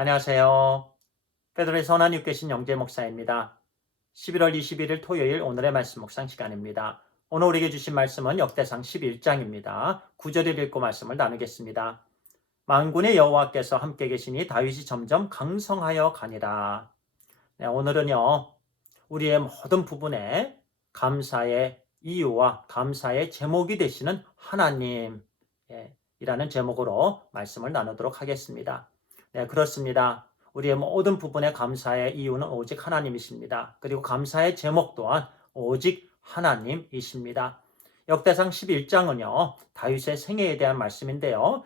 안녕하세요. 베드로의 선한 육계신 영재 목사입니다. 11월 21일 토요일 오늘의 말씀 묵상 시간입니다. 오늘 우리에게 주신 말씀은 역대상 11장입니다. 9절을 읽고 말씀을 나누겠습니다. 만군의 여호와께서 함께 계시니 다윗이 점점 강성하여 가니라. 네, 오늘은요, 우리의 모든 부분에 감사의 이유와 감사의 제목이 되시는 하나님, 이라는 제목으로 말씀을 나누도록 하겠습니다. 네, 그렇습니다. 우리의 모든 부분의 감사의 이유는 오직 하나님이십니다. 그리고 감사의 제목 또한 오직 하나님이십니다. 역대상 11장은요, 다윗의 생애에 대한 말씀인데요.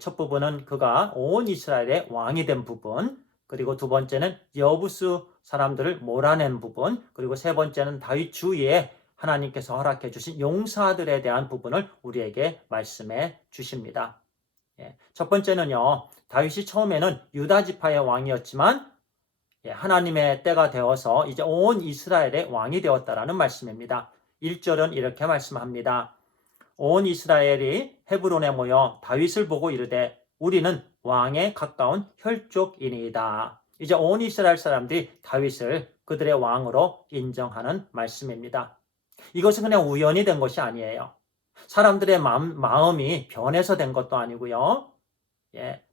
첫 부분은 그가 온 이스라엘의 왕이 된 부분, 그리고 두 번째는 여부수 사람들을 몰아낸 부분, 그리고 세 번째는 다윗 주위에 하나님께서 허락해 주신 용사들에 대한 부분을 우리에게 말씀해 주십니다. 첫 번째는요, 다윗이 처음에는 유다 지파의 왕이었지만 하나님의 때가 되어서 이제 온 이스라엘의 왕이 되었다라는 말씀입니다. 1절은 이렇게 말씀합니다. 온 이스라엘이 헤브론에 모여 다윗을 보고 이르되 우리는 왕에 가까운 혈족이니이다. 이제 온 이스라엘 사람들이 다윗을 그들의 왕으로 인정하는 말씀입니다. 이것은 그냥 우연히 된 것이 아니에요. 사람들의 마음이 변해서 된 것도 아니고요.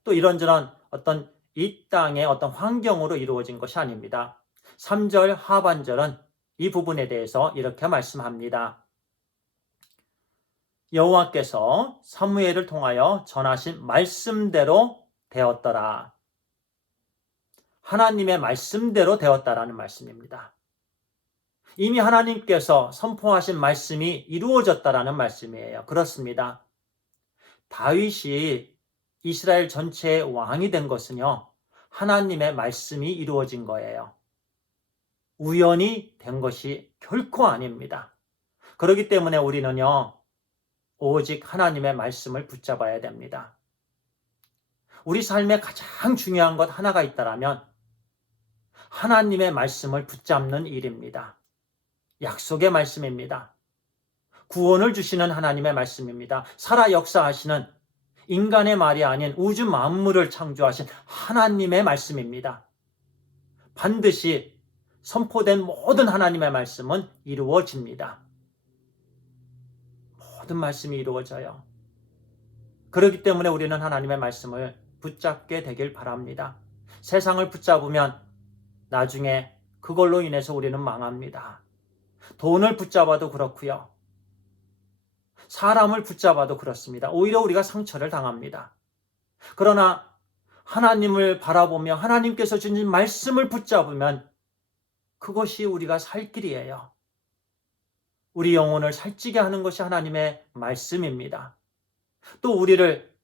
또 이런저런 어떤 이 땅의 어떤 환경으로 이루어진 것이 아닙니다. 3절 하반절은 이 부분에 대해서 이렇게 말씀합니다. 여호와께서 사무엘을 통하여 전하신 말씀대로 되었더라. 하나님의 말씀대로 되었다라는 말씀입니다. 이미 하나님께서 선포하신 말씀이 이루어졌다라는 말씀이에요. 그렇습니다. 다윗이 이스라엘 전체의 왕이 된 것은요, 하나님의 말씀이 이루어진 거예요. 우연히 된 것이 결코 아닙니다. 그렇기 때문에 우리는요, 오직 하나님의 말씀을 붙잡아야 됩니다. 우리 삶에 가장 중요한 것 하나가 있다면 하나님의 말씀을 붙잡는 일입니다. 약속의 말씀입니다. 구원을 주시는 하나님의 말씀입니다. 살아 역사하시는 인간의 말이 아닌 우주 만물을 창조하신 하나님의 말씀입니다. 반드시 선포된 모든 하나님의 말씀은 이루어집니다. 모든 말씀이 이루어져요. 그렇기 때문에 우리는 하나님의 말씀을 붙잡게 되길 바랍니다. 세상을 붙잡으면 나중에 그걸로 인해서 우리는 망합니다. 돈을 붙잡아도 그렇고요. 사람을 붙잡아도 그렇습니다. 오히려 우리가 상처를 당합니다. 그러나 하나님을 바라보며 하나님께서 주신 말씀을 붙잡으면 그것이 우리가 살 길이에요. 우리 영혼을 살찌게 하는 것이 하나님의 말씀입니다. 또 우리를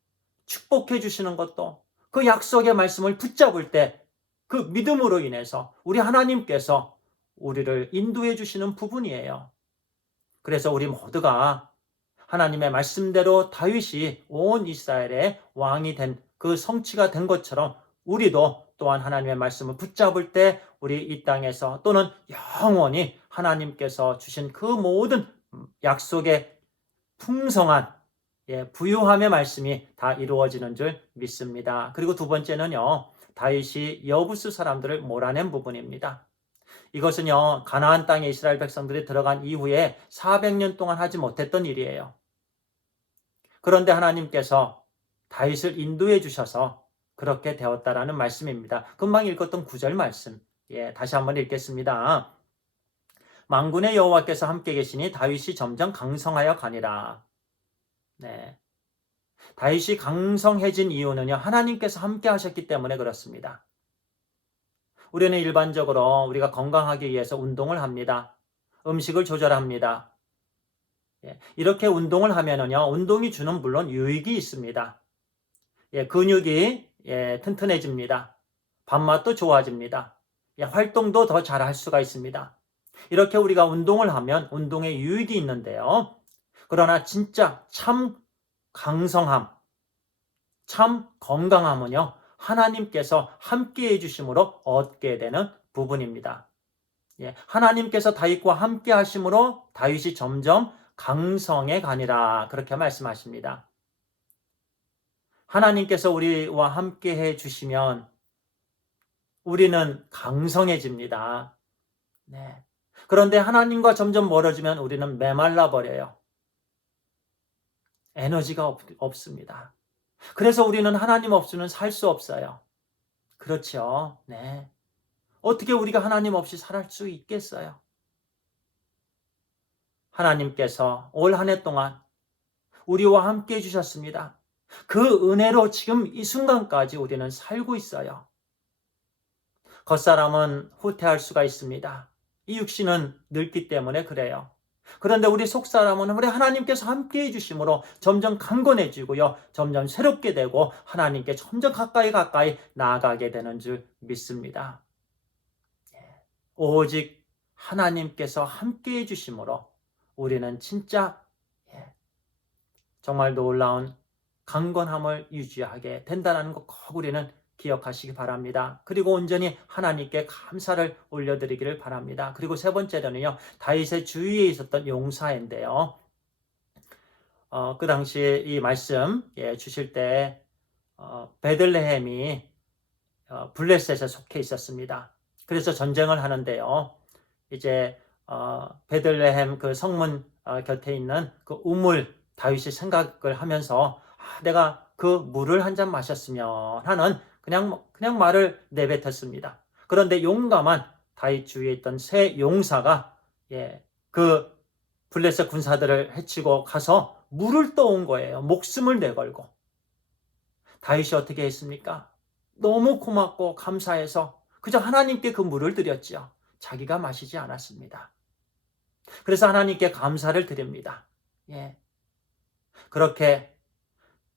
축복해 주시는 것도 그 약속의 말씀을 붙잡을 때 그 믿음으로 인해서 우리 하나님께서 우리를 인도해 주시는 부분이에요. 그래서 우리 모두가 하나님의 말씀대로 다윗이 온 이스라엘의 왕이 된 그 성취가 된 것처럼 우리도 또한 하나님의 말씀을 붙잡을 때 우리 이 땅에서 또는 영원히 하나님께서 주신 그 모든 약속의 풍성한 부유함의 말씀이 다 이루어지는 줄 믿습니다. 그리고 두 번째는요, 다윗이 여부수 사람들을 몰아낸 부분입니다. 이것은요, 가나안 땅에 이스라엘 백성들이 들어간 이후에 400년 동안 하지 못했던 일이에요. 그런데 하나님께서 다윗을 인도해 주셔서 그렇게 되었다라는 말씀입니다. 금방 읽었던 9절 말씀. 다시 한번 읽겠습니다. 만군의 여호와께서 함께 계시니 다윗이 점점 강성하여 가니라. 네. 다윗이 강성해진 이유는요, 하나님께서 함께 하셨기 때문에 그렇습니다. 우리는 일반적으로 우리가 건강하기 위해서 운동을 합니다. 음식을 조절합니다. 이렇게 운동을 하면은요, 운동이 주는 물론 유익이 있습니다. 근육이 튼튼해집니다. 밥맛도 좋아집니다. 활동도 더 잘할 수가 있습니다. 이렇게 우리가 운동을 하면 운동에 유익이 있는데요. 그러나 진짜 참 강성함, 참 건강함은요, 하나님께서 함께해 주심으로 얻게 되는 부분입니다. 하나님께서 다윗과 함께 하심으로 다윗이 점점 강성해 가니라, 그렇게 말씀하십니다. 하나님께서 우리와 함께 해 주시면 우리는 강성해집니다. 네. 그런데 하나님과 점점 멀어지면 우리는 메말라 버려요. 에너지가 없습니다. 그래서 우리는 하나님 없이는 살 수 없어요. 그렇죠. 네. 어떻게 우리가 하나님 없이 살 수 있겠어요? 하나님께서 올 한 해 동안 우리와 함께 해주셨습니다. 그 은혜로 지금 이 순간까지 우리는 살고 있어요. 겉사람은 후퇴할 수가 있습니다. 이 육신은 늙기 때문에 그래요. 그런데 우리 속사람은 우리 하나님께서 함께 해주심으로 점점 강건해지고요. 점점 새롭게 되고 하나님께 점점 가까이 나아가게 되는 줄 믿습니다. 오직 하나님께서 함께 해주심으로 우리는 진짜 정말 놀라운 강건함을 유지하게 된다는 것 꼭 우리는 기억하시기 바랍니다. 그리고 온전히 하나님께 감사를 올려드리기를 바랍니다. 그리고 세 번째로는요, 다윗의 주위에 있었던 용사인데요. 그 당시에 이 말씀 주실 때 베들레헴이 블레셋에 속해 있었습니다. 그래서 전쟁을 하는데요. 이제 베들레헴 그 성문 곁에 있는 그 우물 다윗이 생각을 하면서 내가 그 물을 한 잔 마셨으면 하는 그냥 말을 내뱉었습니다. 그런데 용감한 다윗 주위에 있던 세 용사가 그 블레셋 군사들을 해치고 가서 물을 떠온 거예요. 목숨을 내걸고. 다윗이 어떻게 했습니까? 너무 고맙고 감사해서 그저 하나님께 그 물을 드렸지요. 자기가 마시지 않았습니다. 그래서 하나님께 감사를 드립니다. 그렇게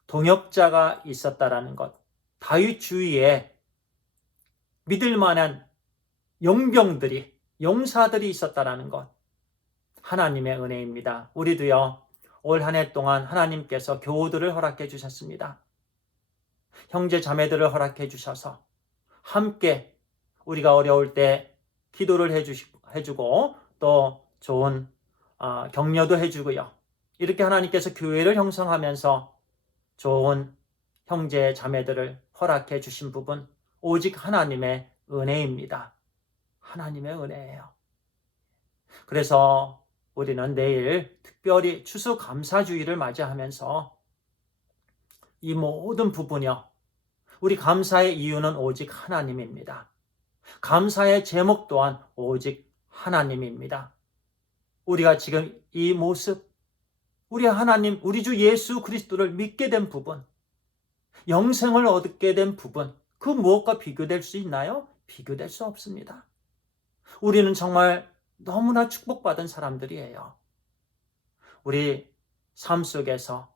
동역자가 있었다라는 것, 다윗 주위에 믿을 만한 용병들이, 용사들이 있었다라는 것, 하나님의 은혜입니다. 우리도요, 올 한 해 동안 하나님께서 교우들을 허락해 주셨습니다. 형제 자매들을 허락해 주셔서 함께 우리가 어려울 때 기도를 해주고 또 좋은 격려도 해주고요. 이렇게 하나님께서 교회를 형성하면서 좋은 형제 자매들을 허락해 주신 부분 오직 하나님의 은혜입니다. 하나님의 은혜예요. 그래서 우리는 내일 특별히 추수감사주의를 맞이하면서 이 모든 부분이요. 우리 감사의 이유는 오직 하나님입니다. 감사의 제목 또한 오직 하나님입니다. 우리가 지금 이 모습, 우리 하나님, 우리 주 예수 그리스도를 믿게 된 부분, 영생을 얻게 된 부분, 그 무엇과 비교될 수 있나요? 비교될 수 없습니다. 우리는 정말 너무나 축복받은 사람들이에요. 우리 삶 속에서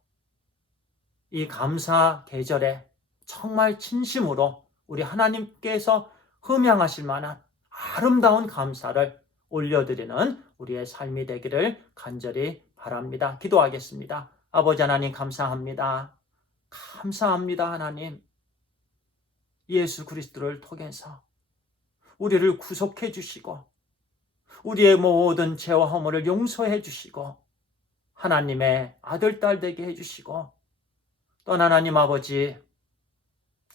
이 감사 계절에 정말 진심으로 우리 하나님께서 흠양하실 만한 아름다운 감사를 올려드리는 우리의 삶이 되기를 간절히 바랍니다. 기도하겠습니다. 아버지 하나님 감사합니다. 감사합니다 하나님. 예수 그리스도를 통해서 우리를 구속해 주시고 우리의 모든 죄와 허물을 용서해 주시고 하나님의 아들, 딸 되게 해 주시고 또 하나님 아버지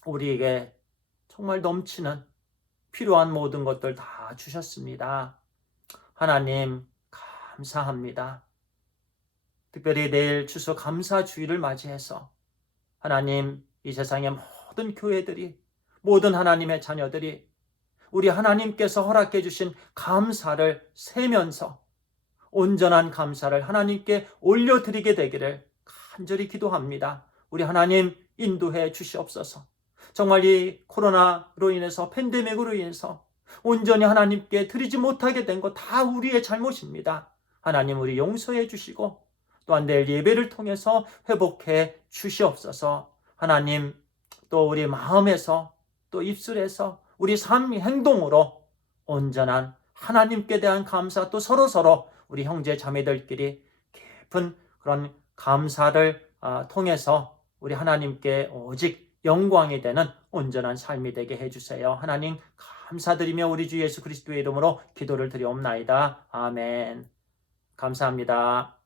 우리에게 정말 넘치는 필요한 모든 것들 다 주셨습니다. 하나님 감사합니다. 특별히 내일 추수감사주의를 맞이해서 하나님 이 세상의 모든 교회들이 모든 하나님의 자녀들이 우리 하나님께서 허락해 주신 감사를 세면서 온전한 감사를 하나님께 올려드리게 되기를 간절히 기도합니다. 우리 하나님 인도해 주시옵소서. 정말 이 코로나로 인해서 팬데믹으로 인해서 온전히 하나님께 드리지 못하게 된 것 다 우리의 잘못입니다. 하나님 우리 용서해 주시고 또한 내일 예배를 통해서 회복해 주시옵소서. 하나님 또 우리 마음에서 또 입술에서 우리 삶 행동으로 온전한 하나님께 대한 감사 또 서로 우리 형제 자매들끼리 깊은 그런 감사를 통해서 우리 하나님께 오직 영광이 되는 온전한 삶이 되게 해주세요. 하나님 감사드리며 우리 주 예수 그리스도의 이름으로 기도를 드리옵나이다. 아멘. 감사합니다.